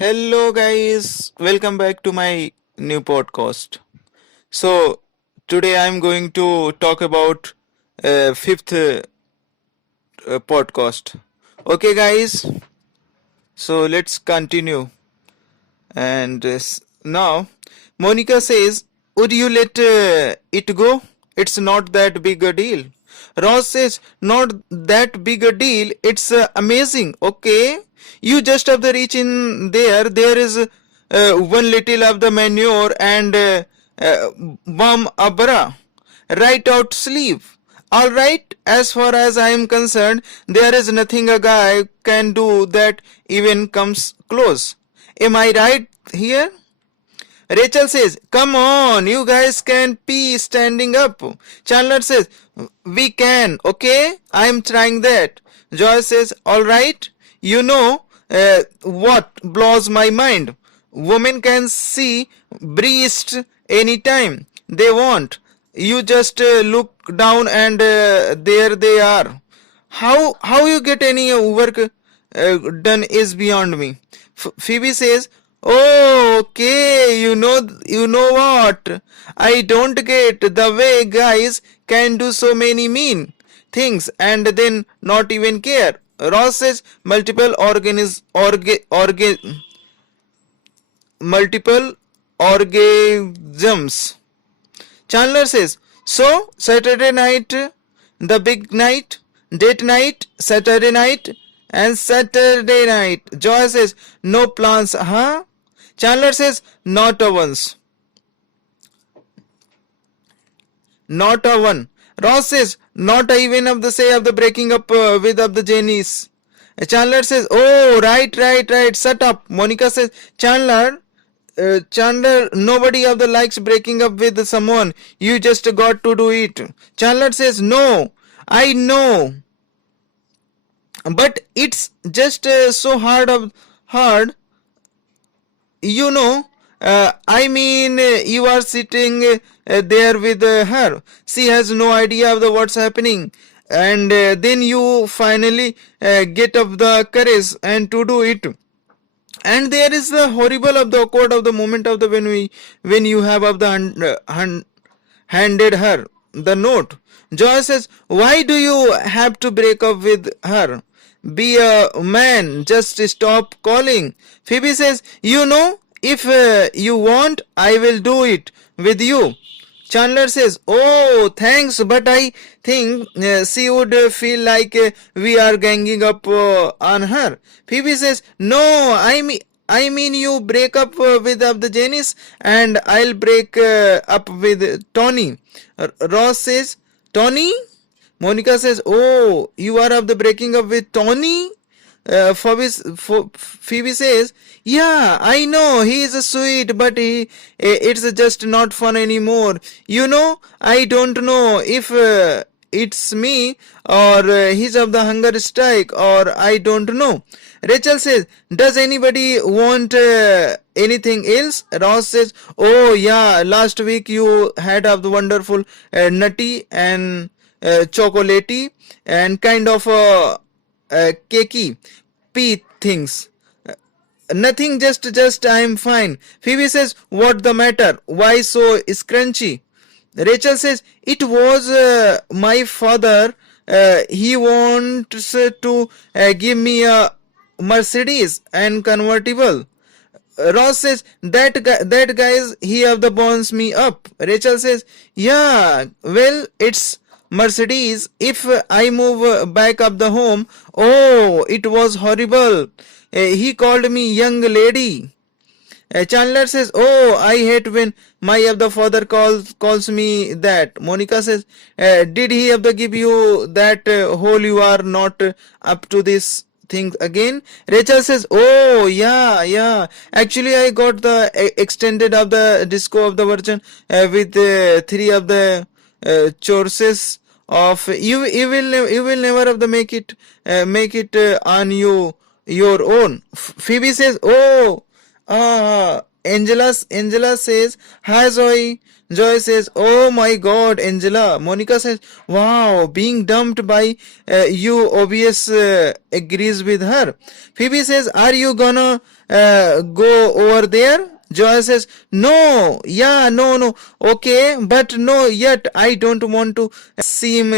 Hello guys, welcome back to my new podcast. So today I'm going to talk about fifth podcast. Okay guys, so let's continue. And now Monica says, would you let it go? It's not that big a deal. Ross says, not that big a deal. It's amazing. Okay. You just have the reach in there. There is one little of the manure and bum abra right out sleeve. Alright, as far as I am concerned, there is nothing a guy can do that even comes close. Am I right here? Rachel says, come on, you guys can pee standing up. Chandler says, we can, okay? I'm trying that. Joy says, alright. You know what blows my mind? Women can see breast anytime they want. You just look down and there they are. How you get any work done is beyond me. Phoebe says, oh, okay, you know what? I don't get the way guys can do so many mean things and then not even care. Ross says multiple orgasms. Chandler says, so Saturday night, the big night, date night, Saturday night, and Saturday night. Joy says, no plans, huh? Chandler says, not a once. Not a one. Ross says, not even of the say of the breaking up with of the Jennies. Chandler says, oh, right. Shut up. Monica says, Chandler, nobody of the likes breaking up with someone. You just got to do it. Chandler says, no, I know. But it's just so hard. You know, you are sitting there with her. She has no idea of what's happening. And then you finally get up the courage and to do it. And there is the horrible of the awkward of the moment of the when you have of the handed her the note. Joy says, why do you have to break up with her? Be a man, just stop calling. Phoebe says, you know, if you want, I will do it with you. Chandler says, oh, thanks, but I think she would feel like we are ganging up on her. Phoebe says, no, I mean you break up with the Janice and I'll break up with Tony. Ross says, Tony? Monica says, oh, you are of the breaking up with Tony? Phoebe says, yeah, I know, he is sweet, but it's just not fun anymore. You know, I don't know if it's me or he's of the hunger strike or I don't know. Rachel says, does anybody want anything else? Ross says, oh yeah, last week you had of the wonderful nutty and chocolatey and kind of cakey pea things. Nothing, just I'm fine. Phoebe says, what the matter? Why so scrunchy? Rachel says, it was my father. He wants to give me a Mercedes and convertible. Ross says, that guy, he have the bonds me up. Rachel says, yeah, well, it's Mercedes. If I move back up the home, oh, it was horrible. He called me young lady. Chandler says, oh, I hate when my other father calls me that. Monica says, did he ever give you that whole you are not up to this thing again? Rachel says, oh, yeah. Actually, I got the extended of the disco of the version with 3 of the choices of you will never have the make it on your own. Phoebe says, oh, Angela says, hi Zoe. Joy says, oh my god, Angela. Monica says, wow, being dumped by you obvious agrees with her. Phoebe says, are you gonna go over there? Joy says, no, yeah, no, okay, but no, yet I don't want to seem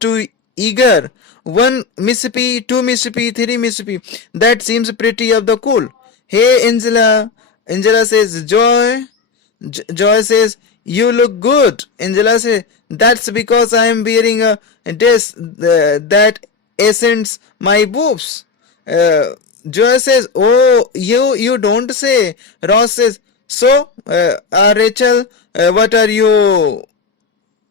too eager. 1 Mississippi, 2 Mississippi, 3 Mississippi. That seems pretty of the cool. Hey, Angela. Angela says, Joy says, you look good. Angela says, that's because I am wearing a dress that accents my boobs. Joy says, oh, you don't say. Ross says, so, Rachel, what are you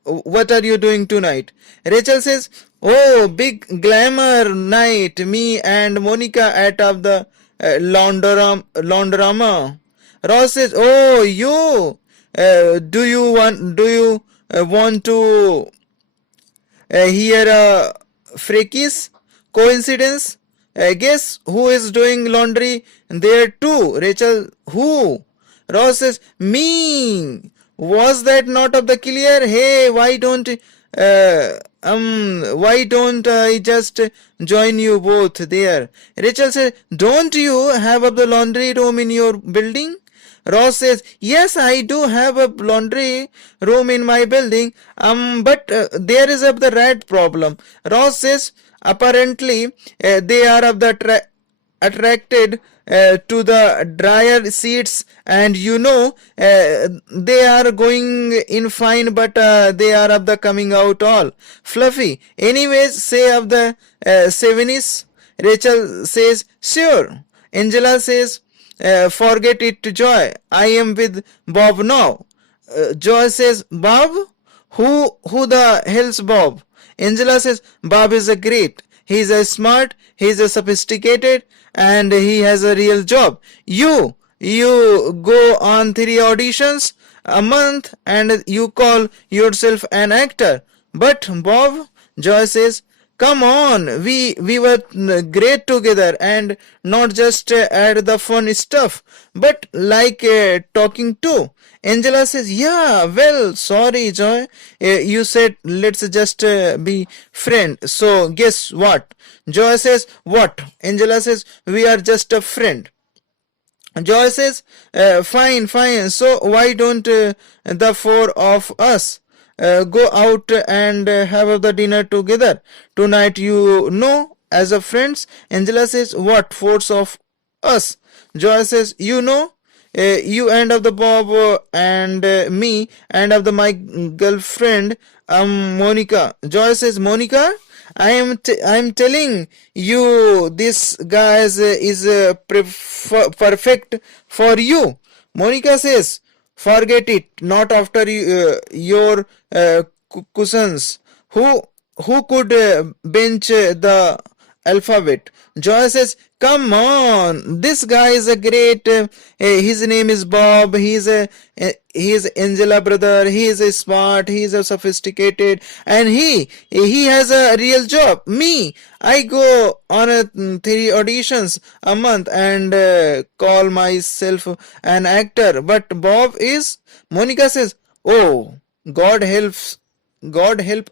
doing tonight? Rachel says, oh, big glamour night. Me and Monica at of the laundroma. Ross says, oh, you. Do you want to hear a freakish coincidence? Guess who is doing laundry there too? Rachel, who? Ross says, me. Was that not of the clear? Hey, why don't I just join you both there? Rachel says, don't you have of the laundry room in your building? Ross says, yes, I do have a laundry room in my building, but there is the rat problem. Ross says, apparently they are of the attracted to the dryer seats, and they are going in fine, but they are of the coming out all fluffy. Anyways, say of the 70s. Rachel says, sure. Angela says, forget it, Joy. I am with Bob now. Joy says, Bob? Who the hell's Bob? Angela says, Bob is a great. He's a smart, he's a sophisticated, and he has a real job. You go on 3 auditions a month and you call yourself an actor. But Bob, Joy says, come on, we were great together, and not just at the fun stuff, but like talking too. Angela says, yeah, well, sorry, Joy. You said let's just be friends. So guess what? Joy says, what? Angela says, we are just a friend. Joy says, fine. So why don't the 4 of us go out and have the dinner together tonight, as a friends? Angela says, what 4 of us? Joy says, you and of the Bob and me and of the my girlfriend Monica. Joy says, Monica, I'm telling you, this guy is perfect for you. Monica says, forget it, not after your cushions. Who could bench the alphabet? Joy says, come on, this guy is a great. His name is Bob. He's Angela brother. He is a smart. He is a sophisticated, and he has a real job. Me, I go on 3 auditions a month and call myself an actor. But Bob is. Monica says, oh, God help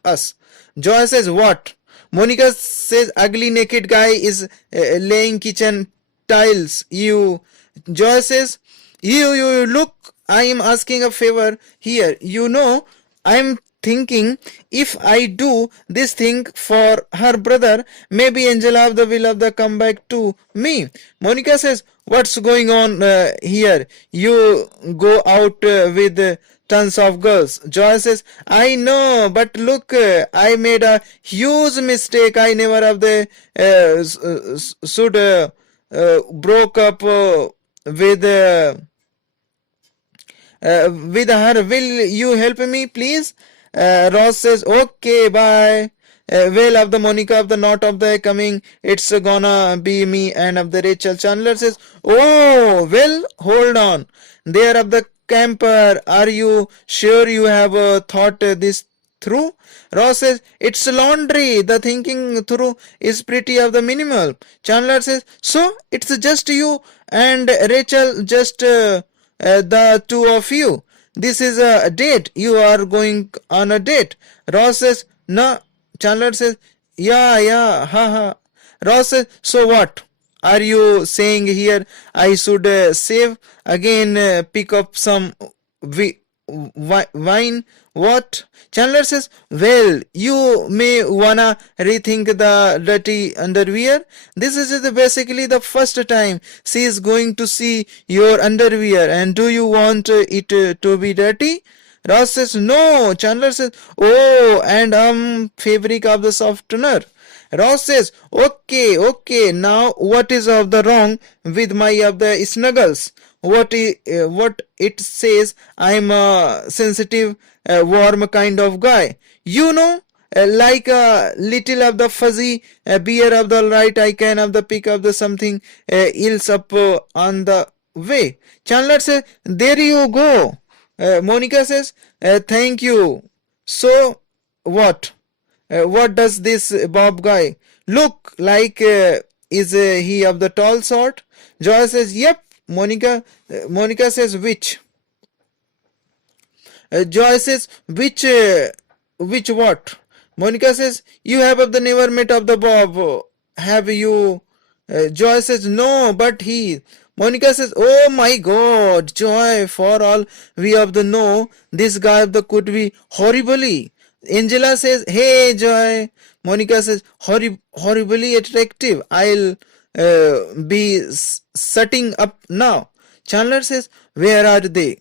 us. Joy says, what? Monica says, ugly naked guy is laying kitchen tiles. Joy says, you look, I am asking a favor here. I'm thinking if I do this thing for her brother, maybe Angela will come back to me. Monica says, what's going on here? You go out with tons of girls. Joy says, I know, but look, I made a huge mistake. I never have should broke up with her. Will you help me, please? Ross says, okay, bye. Well, of the Monica of the not of the coming, it's gonna be me and of the Rachel. Chandler says, oh, well, hold on. There of the camper, are you sure you have thought this through? Ross says, it's laundry. The thinking through is pretty of the minimal. Chandler says, so it's just you and Rachel, just the 2 of you. This is a date. You are going on a date. Ross says, no. Chandler says, yeah, haha. Ross says, so what? Are you saying here I should save again, pick up some wine? What? Chandler says, well, you may wanna rethink the dirty underwear. This is basically the first time she is going to see your underwear, and do you want it to be dirty? Ross says, no. Chandler says, oh, and fabric of the softener. Ross says, okay, now what is of the wrong with my of the snuggles? What it says, I'm a sensitive, warm kind of guy. You know, like a little of the fuzzy beer of the right, I can of the pick of the something else up on the way. Chandler says, there you go. Monica says, thank you. So, what? What does this Bob guy look like? Is he of the tall sort? Joy says, yep. Monica says, which? Joy says, which what? Monica says, you have of the never met of the Bob. Have you? Joy says, no, but he. Monica says, oh my god, Joy, for all we of the know, this guy of the could be horribly. Angela says, hey Joy. Monica says, horribly attractive. I'll be setting up now. Chandler says, where are they?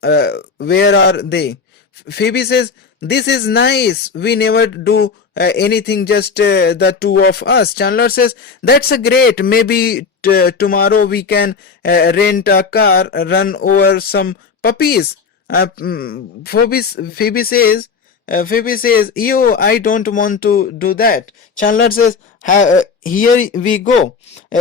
Where are they? Phoebe says, this is nice. We never do anything, just the two of us. Chandler says, that's a great. Maybe tomorrow we can rent a car, run over some puppies. Phoebe says, ew, I don't want to do that. Chandler says, here we go.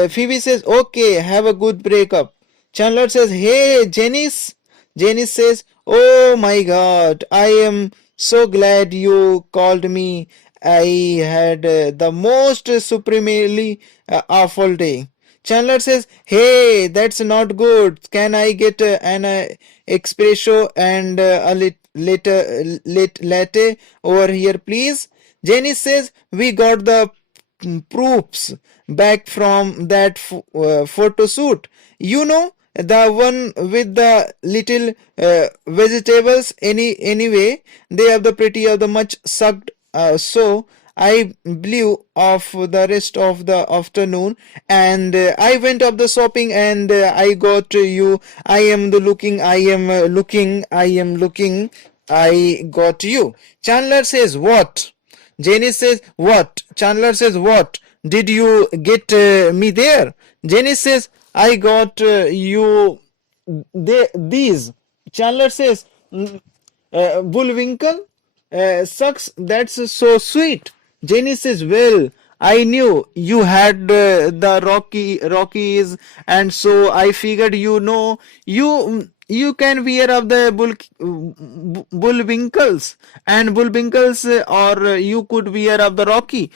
Phoebe says, okay, have a good breakup. Chandler says, hey, Janice. Janice says, oh my god, I am so glad you called me. I had the most supremely awful day. Chandler says, hey, that's not good. Can I get an espresso and a latte over here, please? Janice says, we got the proofs back from that photo shoot. You know, the one with the little vegetables. Anyway, they have the pretty of the much sucked. So I blew off the rest of the afternoon, and I went up the shopping, and I got you. I am looking. I got you. Chandler says, what? Janice says, what? Chandler says, what? Did you get me there? Janice says, I got you these. Chandler says, Bullwinkle sucks. That's so sweet. Janice says, well, I knew you had the Rockies, and so I figured you can wear of the Bullwinkles, and Bullwinkles, or you could wear of the Rocky,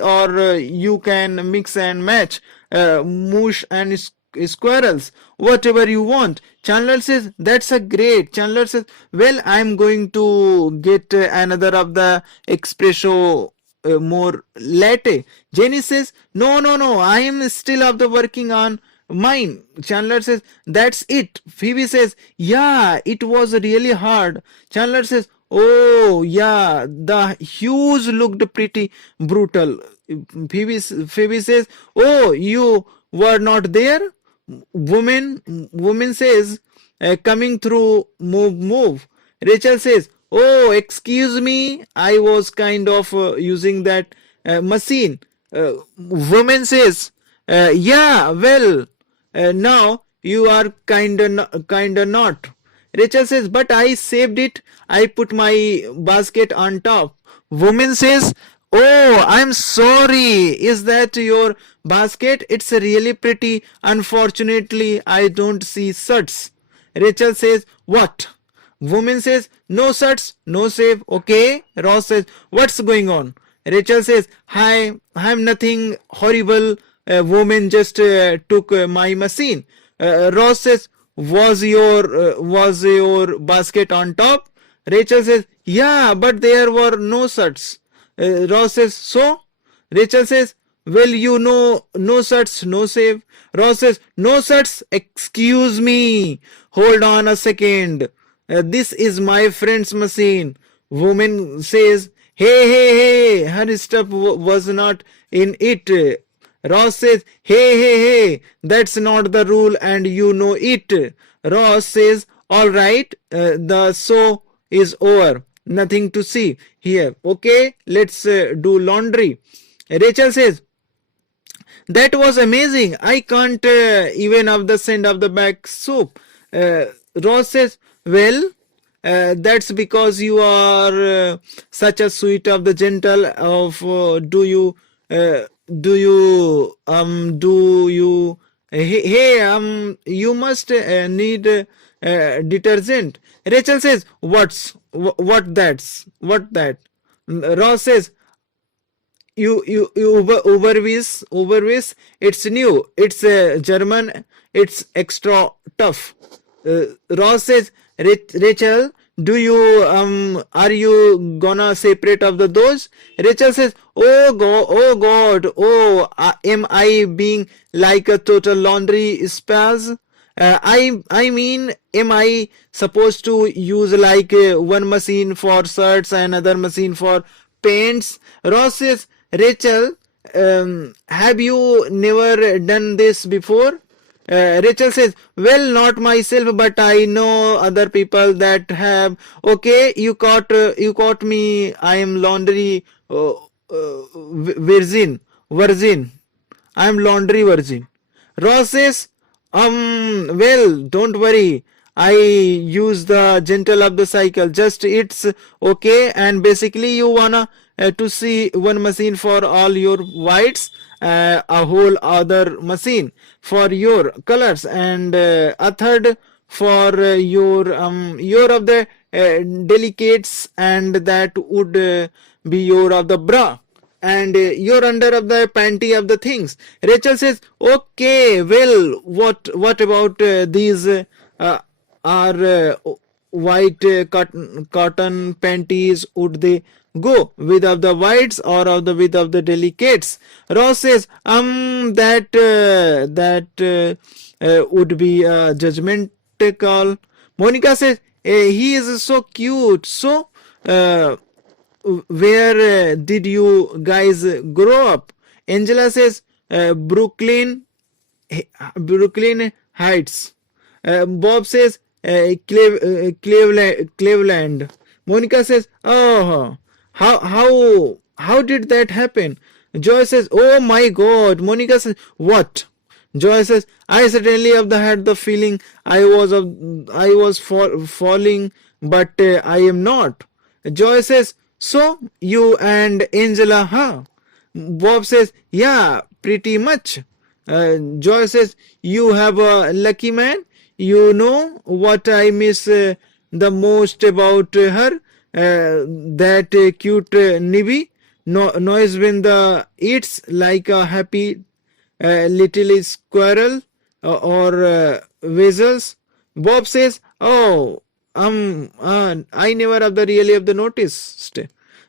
or you can mix and match moosh and squirrels, whatever you want. Chandler says, that's a great. Chandler says, well, I'm going to get another of the espresso more latte. Jenny says, no, I am still of the working on mine. Chandler says, that's it. Phoebe says, yeah, it was really hard. Chandler says, oh yeah, the hues looked pretty brutal. Phoebe says, oh, you were not there? Woman says, coming through, move. Rachel says, oh, excuse me, I was kind of using that machine. Woman says, yeah, well, now you are kinda not. Rachel says, but I saved it. I put my basket on top. Woman says, oh, I'm sorry. Is that your basket? It's really pretty. Unfortunately, I don't see shirts. Rachel says, what? Woman says, no shirts, no save. Okay. Ross says, what's going on? Rachel says, hi, I'm nothing horrible. Woman just took my machine. Ross says, was your basket on top? Rachel says, yeah, but there were no shirts. Ross says, so? Rachel says, Well, you know, no such, no save. Ross says, no such, excuse me. Hold on a second. This is my friend's machine. Woman says, hey, hey, hey, her stuff was not in it. Ross says, hey, hey, hey, that's not the rule and you know it. Ross says, alright, the show is over. Nothing to see here. Okay, let's do laundry. Rachel says, that was amazing. I can't even have the scent of the back soup. Ross says, well, that's because you are such a sweet of the gentle of hey, you must need detergent. Rachel says, what that? Ross says, you 𝗀𝗶𝘂𝗶𝘂𝗶, it's new, it's German, it's extra tough. Ross says, Rachel, do you are you gonna separate of the those? Rachel says, oh god, am I being like a total laundry spaz? I mean, am I supposed to use like one machine for shirts and other machine for pants? Ross says, Rachel, have you never done this before? Rachel says, well, not myself, but I know other people that have. Okay, you caught me. I am laundry virgin. I am laundry virgin. Ross says, well, don't worry. I use the gentle of the cycle. Just it's okay. And basically, you wanna to see one machine for all your whites, a whole other machine for your colors, and a third for your of the delicates, and that would be your of the bra, and you're under of the panty of the things. Rachel says, okay, well, what about these are white cotton panties? Would they go with of the whites or of the with of the delicates? Ross says, that would be a judgment call. Monica says, he is so cute. So where did you guys grow up? Angela says, Brooklyn Heights. Bob says, Cleveland. Monica says, oh, how did that happen? Joy says, oh my god. Monica says, what? Joy says, I certainly had the feeling I was falling, but I am not. Joy says, so you and Angela, huh? Bob says, yeah, pretty much. Joy says, you have a lucky man. You know what I miss the most about her? That cute 𝗵𝗵𝘂𝗶𝘶 noise when the eats like a happy little squirrel or weasels. Bob says, oh, I never have the really have the noticed.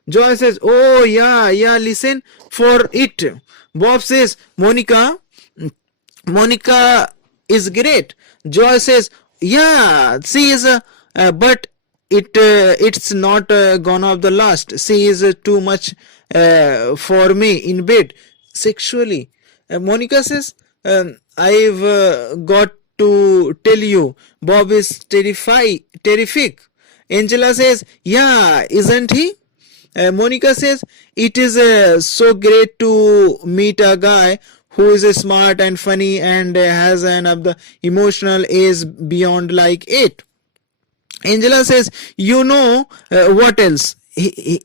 Joy says, oh yeah, listen for it. Bob says, Monica is great. Joy says, yeah, she is but it's not gone off the last. She is too much for me in bed sexually. Monica says, I've got to tell you, Bob is terrific. Angela says, yeah, isn't he? Monica says, it is so great to meet a guy who is smart and funny and has an of the emotional age beyond like 8. Angela says, you know what else? He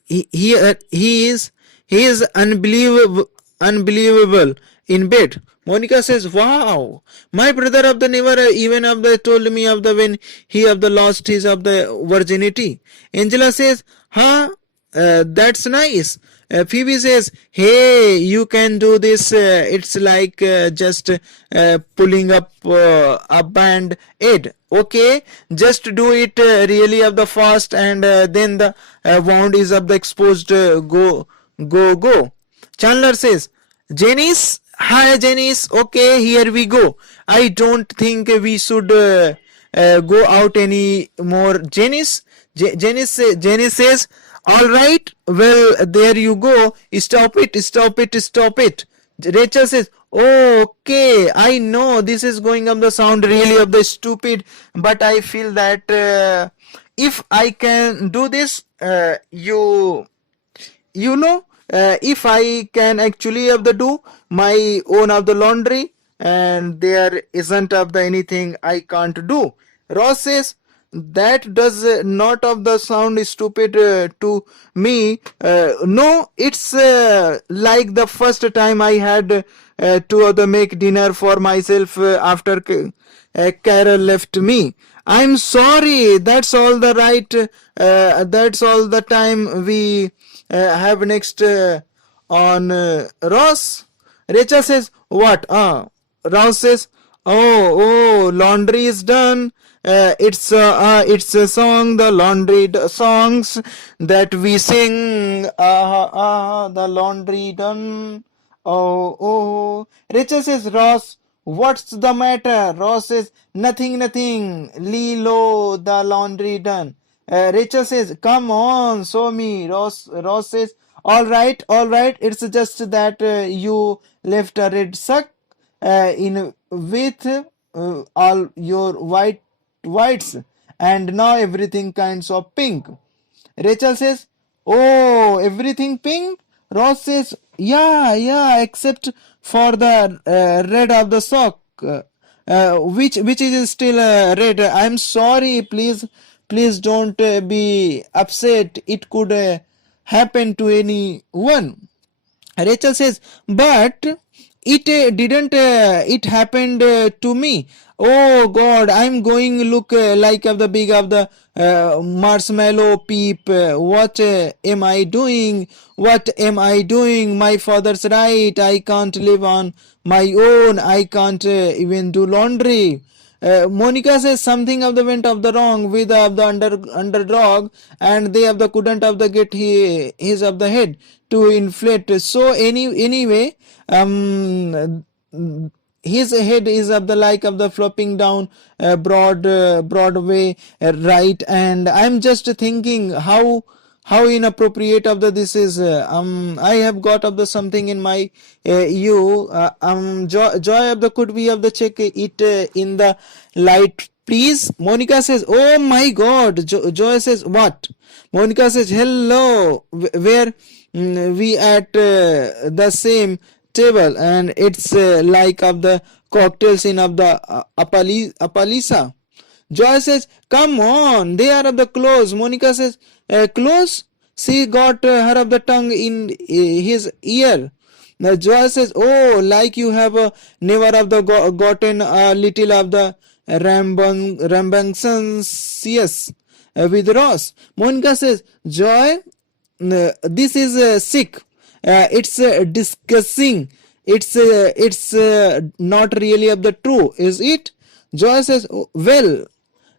is unbelievable in bed. Monica says, wow, my brother of the never even of the told me of the when he of the lost his of the virginity. Angela says, huh, that's nice. Phoebe says, hey, you can do this. It's like just pulling up a band-aid. Okay, just do it really of the fast, and then the wound is of the exposed. Go. Chandler says, Janice, hi Janice. Okay, here we go. I don't think we should go out any more. Janice says, all right. Well, there you go. Stop it. Stop it. Stop it. Rachel says, oh, okay. I know this is going up the sound really of the stupid, but I feel that if I can do this, you know, if I can actually have the do my own of the laundry, and there isn't of the anything I can't do. Ross says that does not of the sound stupid to me. No, it's like the first time I had to make dinner for myself after Carol left me. I'm sorry. That's all the right. That's all the time we have next on Ross. Rachel says, what? Ross says, oh, laundry is done. It's a song, the laundry songs that we sing. The laundry done. Oh. Rachel says, Ross, what's the matter? Ross says, nothing. Lilo, the laundry done. Rachel says, come on, show me. Ross says, all right. It's just that you left a red sock in with all your whites, and now everything kinds of pink. Rachel says, oh, everything pink? Ross says, yeah, except for the red of the sock, which is still red. I'm sorry, please don't be upset. It could happen to anyone. Rachel says, but it didn't. It happened to me. Oh God, I'm going look like of the big of the marshmallow peep. What am I doing? What am I doing? My father's right. I can't live on my own. I can't even do laundry. Monica says something of the went of the wrong with of the underdog, and they of the couldn't of the get his of the head to inflate. So anyway, his head is of the like of the flopping down Broadway, right? And I'm just thinking how inappropriate of the this is. I have got of the something in my joy of the could be of the check it in the light, please. Monica says, oh my God. Joy says, what? Monica says, hello, where we at the same table, and it's like of the cocktails in of the 𝗶𝗶𝘂𝗶𝘂𝗶. Joy says, come on, they are of the clothes. Monica says, clothes? She got her of the tongue in his ear. Now Joy says, oh, like you have never of the gotten a little of the rambunctious with Ross. Monica says, Joy, this is sick. It's disgusting. It's not really of the true, is it? Joy says, oh, well,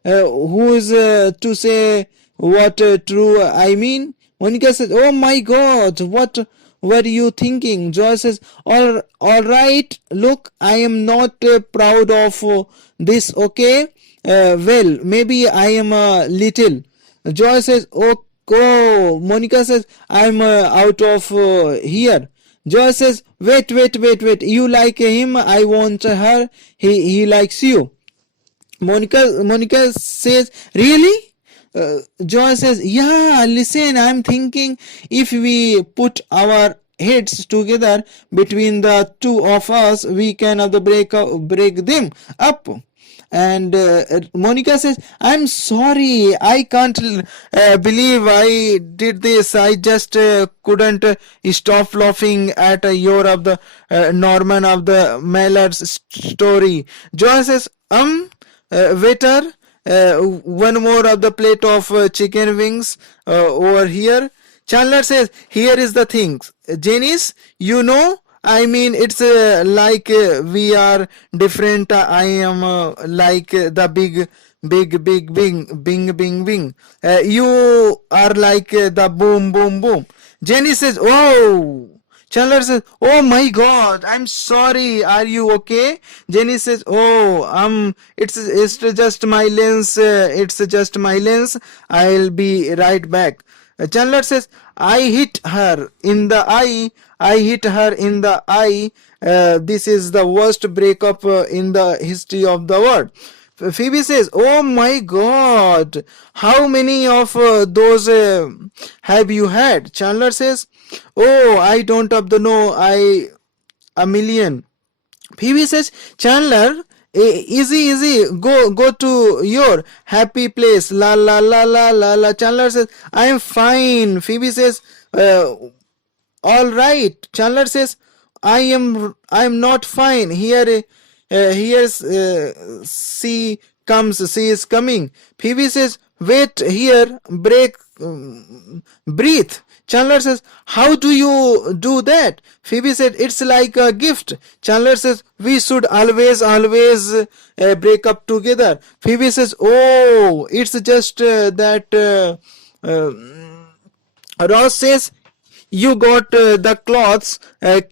who is to say what true I mean? Monica says, oh my God, what were you thinking? Joy says, all right, look, I am not proud of this, okay? Well, maybe I am a little. Joy says, oh, Monica says, I'm out of here. Joy says, wait, you like him, I want her, he likes you. Monica says, really? Joy says, yeah, listen, I'm thinking if we put our heads together between the two of us, we can break them up. And Monica says, I'm sorry, I can't believe I did this. I just couldn't stop laughing at your of the Norman of the Mallard's story. Joy says, waiter, one more of the plate of chicken wings over here. Chandler says, here is the thing, Janice, you know, I mean, it's like we are different. I am like the big bing. You are like the boom. Jenny says, oh, Chandler says, "Oh my God, I'm sorry. Are you okay?" Jenny says, "Oh, it's just my lens. It's just my lens. I'll be right back." Chandler says, "I hit her in the eye. I hit her in the eye. This is the worst breakup in the history of the world." Phoebe says, "Oh my God, how many of those have you had?" Chandler says, "Oh, I don't know. A million." Phoebe says, "Chandler, easy, go to your happy place. La la la la la la." Chandler says, "I am fine." Phoebe says, "All right." Chandler says, I am not fine. Here's she comes. She is coming." Phoebe says, "Wait here, breathe." Chandler says, "How do you do that?" Phoebe said, "It's like a gift." Chandler says, "We should always break up together." Phoebe says, "Oh, it's just that uh, Ross says, you got the clothes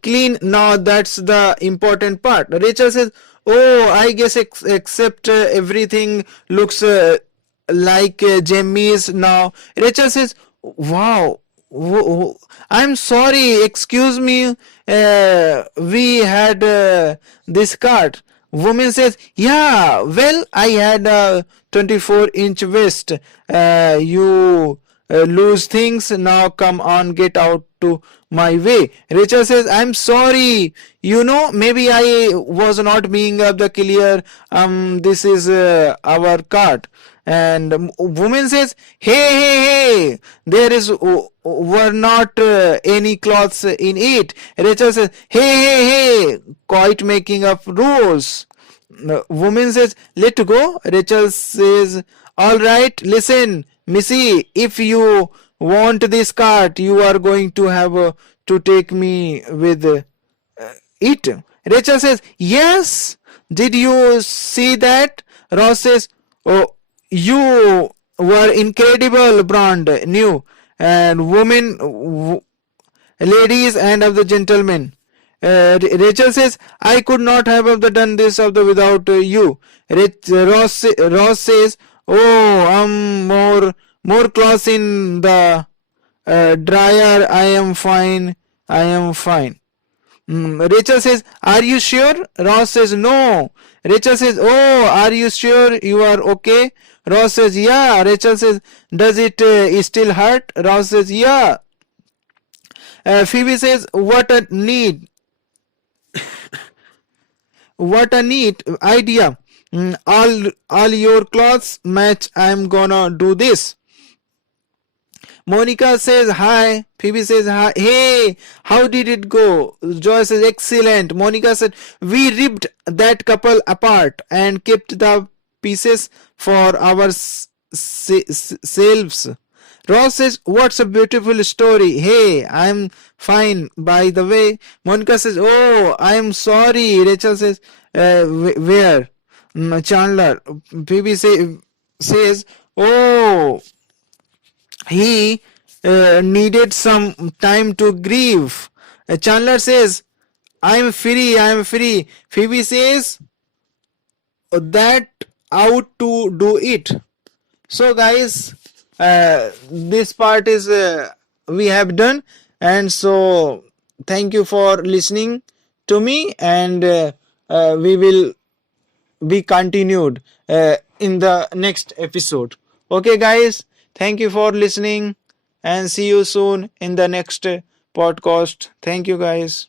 clean now. That's the important part." Rachel says, "Oh, I guess except everything looks like Jamie's now." Rachel says, "Wow, I'm sorry, excuse me, we had this cart." Woman says, "Yeah, well, I had a 24-inch waist. You lose things. Now come on, get out to my way." Rachel says, "I'm sorry. Maybe I was not being the clear. This is our cart." And woman says, hey, there were not any clothes in it." Rachel says, hey, quite making up rules. Woman says, "Let go." Rachel says, "All right, listen, Missy, if you want this cart, you are going to have to take me with it." Rachel says, "Yes, did you see that?" Ross says, "Oh, you were incredible, brand new." And ladies and of the gentlemen, Rachel says, "I could not have done this without you." Ross says, "Oh, more clothes in the dryer. I am fine. I am fine." Rachel says, "Are you sure?" Ross says, "No." Rachel says, "Oh, are you sure you are okay?" Ross says, "Yeah." Rachel says, "Does it still hurt?" Ross says, "Yeah." Phoebe says, What a neat idea. All your clothes match. I'm gonna do this." Monica says, "Hi." Phoebe says, "Hi. Hey, how did it go?" Joy says, "Excellent." Monica said, "We ripped that couple apart and kept the pieces for ourselves." Ross says, "What's a beautiful story." "Hey, I'm fine, by the way." Monica says, "Oh, I'm sorry." Rachel says, "Where?" Chandler. Phoebe says, "Oh, he needed some time to grieve." Chandler says, I'm free. Phoebe says, "That out to do it." So guys, this part is we have done, and so thank you for listening to me, and we will be continued in the next episode. Okay guys, thank you for listening, and see you soon in the next podcast. Thank you guys.